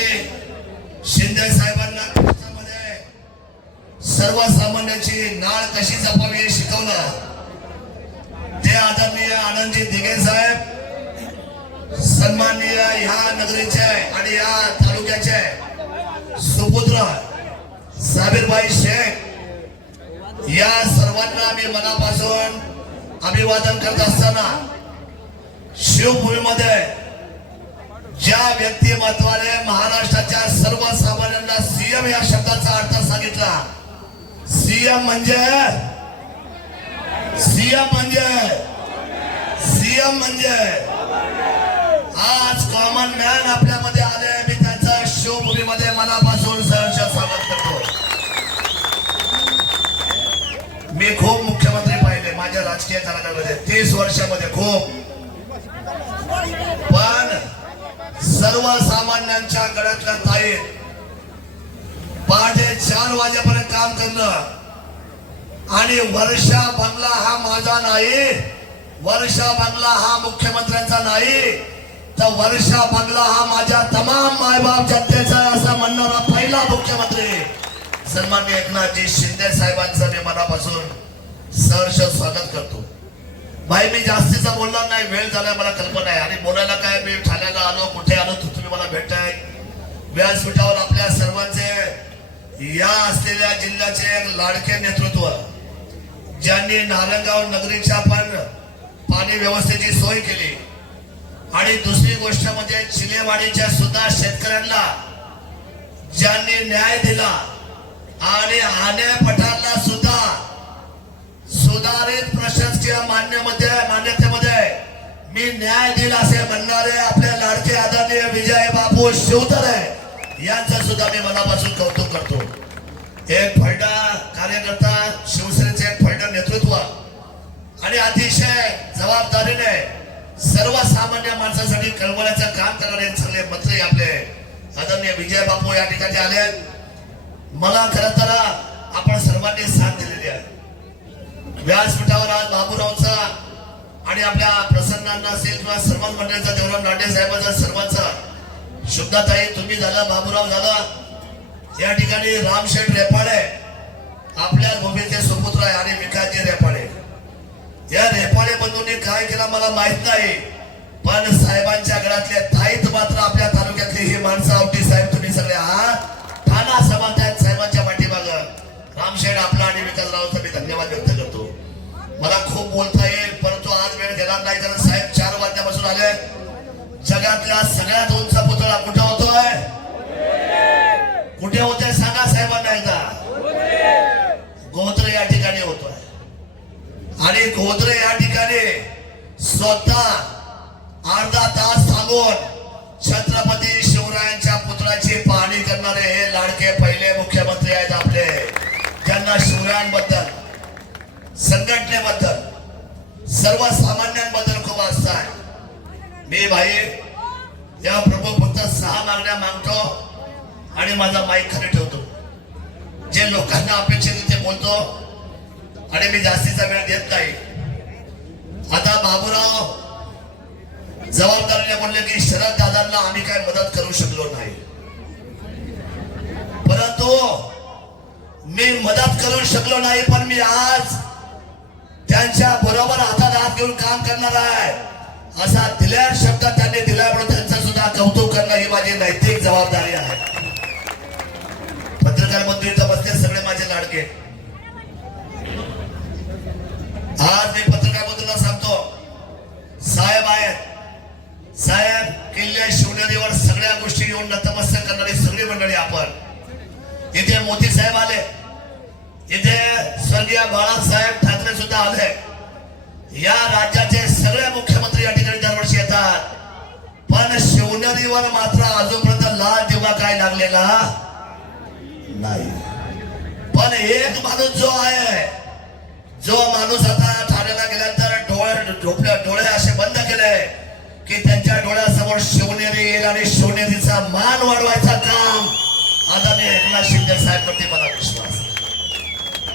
ज्यांनी शिंदे साहेबांना कष्टामध्ये सर्वसामान्यांची नाळ कशी जपावी हे शिकवलं. ते आदरणीय आनंदजी दिघे साहेब सन्माननीय ह्या नगरीचे आणि या तालुक्याचे सुपुत्र साबीरबाई शेख या सर्वांना आम्ही मनापासून अभिवादन करत असताना शिवभूमीमध्ये ज्या व्यक्तिमत्वाने महाराष्ट्राच्या सर्वसामान्यांना सीएम या शब्दाचा अर्थ सांगितला. सीएम म्हणजे? सीएम म्हणजे? सीएम म्हणजे? आज कॉमन मॅन आपल्यामध्ये आले. मी त्यांचा शिवभूमीमध्ये मनापासून सहर्ष स्वागत करतो. मी खूप मुख्यमंत्री पाहिले. माझ्या राजकीय कारणामध्ये तीस वर्षामध्ये खूप पण सर्वसामान्यांच्या गळ्यातल्या ताई पहाटे चार वाजेपर्यंत काम करणं. आणि वर्षा बंगला हा माझा नाही वर्षा बंगला हा मुख्यमंत्र्यांचा नाही तर वर्षा बंगला हा माझ्या तमाम मायबाप जनतेचा असं म्हणणारा पहिला मुख्यमंत्री. सन्मान्य एकनाथजी शिंदे साहेबांचं मी मनापासून सहर्ष स्वागत करतो. भाई मी जास्तीचा बोलणार नाही वेळ झाला मला कल्पना आहे. आणि बोलायला काय मी ठाण्याला आलो कुठे आलो तुम्ही मला भेटताय व्यासपीठावर आपल्या सर्वांचे या असलेल्या जिल्ह्याचे एक लाडके नेतृत्व. ज्यांनी नारंगाव नगरीच्या पण पाणी व्यवस्थेची सोय केली. आणि दुसरी गोष्ट म्हणजे चिलेवाडीच्या सुद्धा शेतकऱ्यांना ज्यांनी न्याय दिला आणि आण्या पठारला सुद्धा सुधारित प्रशासकीय मान्यमध्ये मान्यतेमध्ये मी न्याय दिला असे म्हणणारे आपल्या लाडके आदरणीय विजय बापू शिवतरे यांचं सुद्धा मी मनापासून कौतुक करतो. एक फळटा कार्यकर्ता शिवसेनेचे एक फळडा नेतृत्व आणि अतिशय जबाबदारीने सर्वसामान्य माणसासाठी कळवण्याचं काम करणारे सगळे मंत्री आपले आदरणीय विजय बापू या ठिकाणी आले. मला खर तर आपण सर्वांनी साथ दिलेली आहे. व्यासपीठावर आज बाबूरावचा आणि आपल्या प्रसन्नांना असेल किंवा सर्वांत मंडळीचा देवराम लांडे साहेबांचा सर्वांचा शुद्धाताई तुम्ही झाला बाबूराव झाला. या ठिकाणी रामशेठ रेपाडे आपल्या भूमीचे सुपुत्र आहे आणि विकासजी रेपाडे या रेपाडे बंधूंनी काय केलं मला माहीत नाही पण साहेबांच्या घरातले थाईत मात्र आपल्या तालुक्यातली ही माणसं आवटी वाजल्यापासून जगातल्या सगळ्यात उंच पुतळा कुठं होतोय? कुठे होते सांगा साहेबांना एकदा. गोत्र या ठिकाणी होतोय. आणि गोत्र या ठिकाणी स्वतः अर्धा तास थांबून छत्रपती शिवरायांच्या पुतळ्याची पाहणी करणारे हे लाडके पहिले मुख्यमंत्री आहेत आपले. ज्यांना शिवरायांबद्दल संघटनेबद्दल सर्वसामान्यांबद्दल खूप आस्था आहे. मी भाई या प्रभू फक्त सहा मागण्या मागतो आणि माझा माईक खाली ठेवतो. जे लोकांना अपेक्षित ते बोलतो आणि मी जास्तीचा वेळ देत नाही. आता बाबूराव जबाबदारीने बोलले की शरद दादांना आम्ही काय मदत करू शकलो नाही. परंतु मी मदत करू शकलो नाही पण मी आज त्यांच्या बरोबर हातात हात घेऊन काम करणार आहे. असा दिल्या शब्द त्यांनी दिल्यामुळे त्यांचं सुद्धा कौतुक करणं ही माझी नैतिक जबाबदारी आहे. पत्रकार बंधू इथं बसले सगळे माझे लाडके. आज मी पत्रकार बंधूंना सांगतो साहेब आहेत. साहेब किल्ले शिवनेरीवर सगळ्या गोष्टी येऊन नतमस्तक करणारी सगळी मंडळी आपण. इथे मोदी साहेब आले. इथे स्वर्गीय बाळासाहेब ठाकरे सुद्धा आले. या राज्याचे सगळे मुख्यमंत्री या ठिकाणी दरवर्षी येतात. पण शिवनेरीवर मात्र अजूनपर्यंत लाल दिवा काय लागलेला नाही. पण एक माणूस जो आहे जो माणूस आता ठाण्याला गेल्यानंतर डोळे झोपल्या डोळे असे बंद केले की त्यांच्या डोळ्यासमोर शिवनेरी येईल आणि शिवनेरीचा मान वाढवायचा काम आता एकनाथ शिंदे साहेब मला विश्वास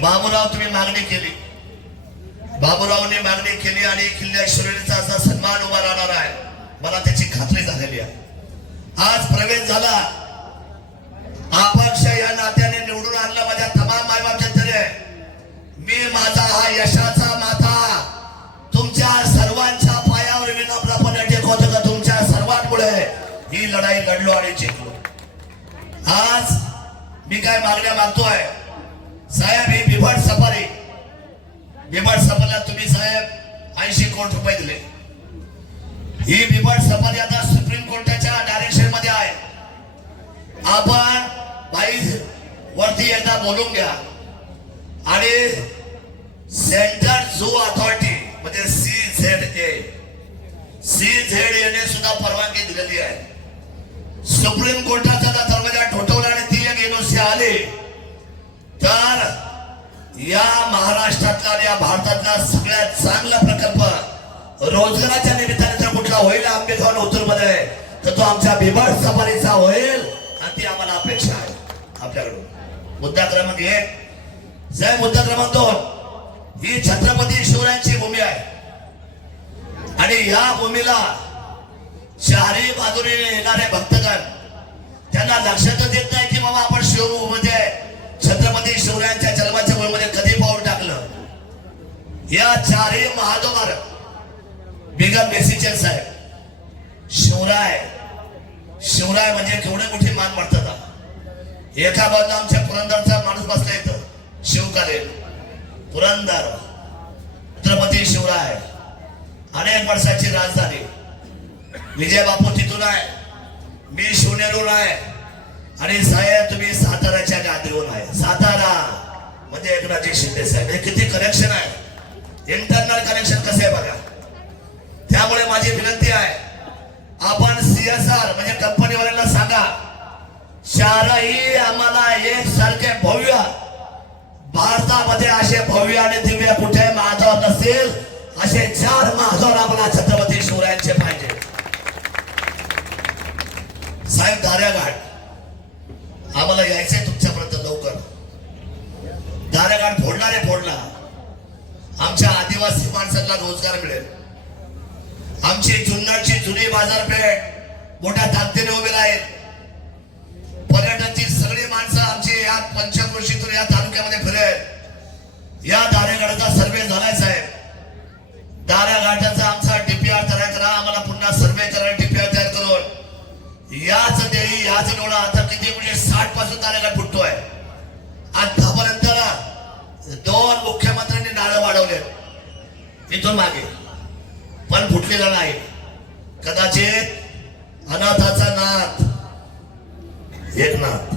बाबूराव तुम्ही मागणी केली. बाबूरावने मागणी केली आणि किल्ल्या शिवनेरीचा असा सन्मान उभा मला त्याची खात्री झालेली आहे. आज प्रवेश झाला. अपक्ष या नात्याने निवडून आणलं माझ्या तमाम मायबाप जनतेने मी माझा हा यशाचा माथा. तुमच्या सर्वांच्या पायावर विनम्रपणे टेकवतो का तुमच्या सर्वांमुळे? ही लढाई लढलो आणि जिंकलो. आज मी काय मागण्या मागतोय? साहेब ही बिभट सफारी. बिभट सफारीला तुम्ही साहेब ऐंशी कोटी रुपये दिले. ही बिभट सफारी आता सुप्रीम कोर्टाच्या डायरेक्शनमध्ये आहे. आपण बाईस वरती एकदा बोलून घ्या. आणि सेंट्रल झू अथॉरिटी म्हणजे C Z A. C Z ने सुद्धा परवानगी दिलेली आहे. सुप्रीम कोर्टाचा दरवाजा ठोठवला आणि ती एक एनओसी आली. तर या महाराष्ट्रातला आणि या भारतातला सगळ्यात चांगला प्रकल्प रोजगाराच्या निमित्ताने जर कुठला होईल आंबेगाव उत्तरमध्ये तर तो आमच्या बिबाड सफारीचा होईल आणि ती आम्हाला अपेक्षा आहे. आपल्याकडून. मुद्दा क्रमांक एक. साहेब मुद्दा क्रमांक दोन. ही छत्रपती शिवरायांची भूमी आहे. आणि या भूमीला चारही बाजूने येणारे भक्तगण त्यांना लक्षात देत नाही या चारही महादोमार बिगम बेसीचे साहेब शिवराय शिवराय म्हणजे केवढे मोठे मान वाटतात एका बाजूला आमच्या पुरंदरचा माणूस बसला येतो शिवकालीन. पुरंदर छत्रपती शिवराय अनेक वर्षाची राजधानी. विजय बापू तिथून आहे. मी शिवनेरून आहे. आणि साहेब तुम्ही साताराच्या गादीवर आहे. सातारा म्हणजे एकनाथजी शिंदे साहेब. हे किती इंटरनल कनेक्शन कसं आहे बघा? त्यामुळे माझी विनंती आहे आपण सीएसआर म्हणजे कंपनीवाल्यांना सांगा चारही आम्हाला एक सारखे भव्य भारतामध्ये असे भव्य आणि दिव्य कुठे महाजर नसतील असे चार महाजर आम्हाला छत्रपती शिवरायांचे पाहिजे. साहेब धाऱ्याघाट रोजगार मिळेल. आमचे जुन्नरचे जुने बाजारपेठ मोठ्या ताकदीने उभे आहेत. पर्यटनची सगळी माणसं आमची या पंचक्रोशीतून या तालुक्यामध्ये फिरेल या दारेगडाचा सर्वे झालाय साहेब. दाराघाटाचा आमचा डीपीआर तयार करा आम्हाला पुन्हा सर्वे करा डीपीआर तयार करून. याच देळी याच डोळा आता किती म्हणजे साठपासून दारेघाट फुटतोय. आतापर्यंत दोन मुख्यमंत्र्यांनी नाळं वाढवले इथून मागे. पण फुटलेला नाही. कदाचित अनाथाचा नाथ एकनाथ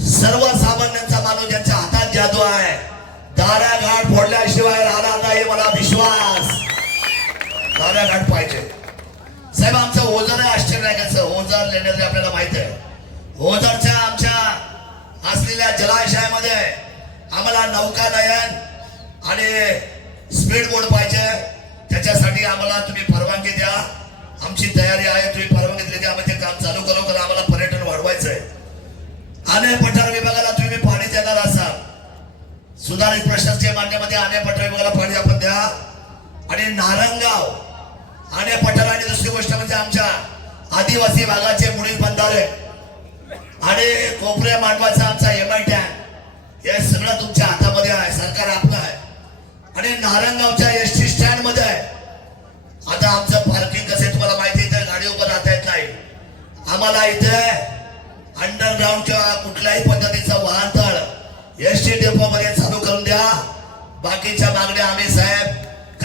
सर्वसामान्यांचा माणूस ज्यांच्या हातात जादू आहे दाराघाट फोडल्याशिवाय राहणार नाही मला विश्वास. दाराघाट पाहिजे. साहेब आमचं ओझर आहे आश्चर्यकारचं ओझर लेण्याचे आपल्याला माहीत आहे. ओझरच्या आमच्या असलेल्या जलाशयामध्ये आम्हाला नौकानयन आणि स्पीड बोट पाहिजे? त्याच्यासाठी आम्हाला तुम्ही परवानगी द्या. आमची तयारी आहे तुम्ही परवानगी दिली की आम्ही ते काम चालू करू कारण आम्हाला पर्यटन वाढवायचं आहे आने पठार विभागाला तुम्ही पाणी देणार असाल. सुधारित प्रशासकीय मान्यमध्ये आने पठार विभागाला पाणी आपण द्या. आणि नारंगाव आने पठार आणि दुसरी गोष्ट म्हणजे आमच्या आदिवासी भागाचे मुळी बंधारे. आणि कोपऱ्या मांडवाचा आमचा एम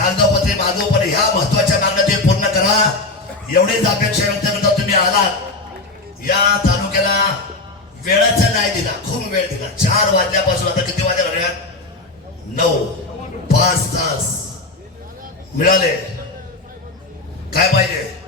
कागदपत्रे मागू पण ह्या महत्त्वाच्या मागण्या तुम्ही पूर्ण करा. एवढीच अपेक्षा व्यक्त करता तुम्ही आलात. या तालुक्याला वेळाचा नाही दिला खूप वेळ दिला. चार वाजल्यापासून आता किती वाजल्या घड्याळ नऊ. पाच तास. मिळाले. काय पाहिजे?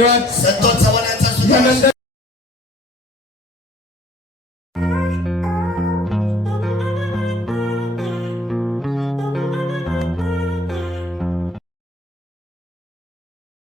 धन्यवाद. संतोष चव्हाण यांचा सुद्धा